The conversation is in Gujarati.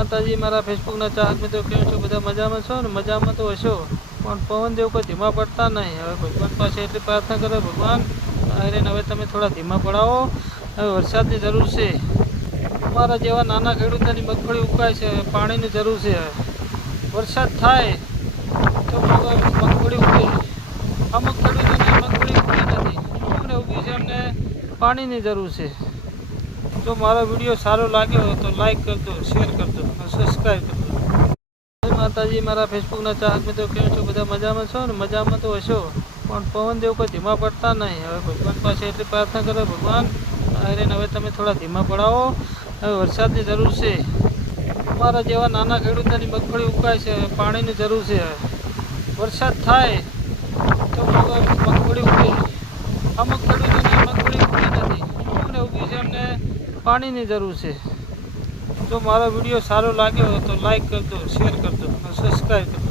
માતાજી, મારા ફેસબુકના ચાહક મિત્રો કેમ છો? બધા મજામાં છો ને? મજામાં તો હશો, પણ પવન દેવ કોઈ ધીમા પડતા નહીં. હવે ભગવાન પાસે એટલી પ્રાર્થના કરે, ભગવાન હવે તમે થોડા ધીમા પડાવો. હવે વરસાદની જરૂર છે. અમારા જેવા નાના ખેડૂતોની મગફળી ઉકાય છે, પાણીની જરૂર છે. વરસાદ થાય તો મગફળી ઉગે. અમુક ખેડૂતોની મગફળી ઉગી નથી, અમને ઉગી છે, અમને પાણીની જરૂર છે. જો મારો વિડીયો સારો લાગ્યો હોય તો લાઈક કરજો, શેર કરજો, સબસ્ક્રાઈબ કરજો. જય માતાજી, મારા ફેસબુકના ચાહક મિત્રો કેમ છો? બધા મજામાં છો ને? મજામાં તો હશો, પણ પવન દેવ કોઈ ધીમા પડતા નહીં. હવે ભગવાન પાસે એટલી પ્રાર્થના કરે, ભગવાન હવે તમે થોડા ધીમા પડાવો. હવે વરસાદની જરૂર છે. અમારા જેવા નાના ખેડૂતોની મગફળી ઉકાય છે, પાણીની જરૂર છે. વરસાદ થાય તો મગફળી ઉગે. અમુક ખેડૂતોની મગફળી ઉગી નથી, અમને ઉગી છે, અમને પાણીની જરૂર છે. જો મારો વિડીયો સારો લાગ્યો હોય તો લાઈક કરજો, શેર કરજો, સબસ્ક્રાઈબ કરજો.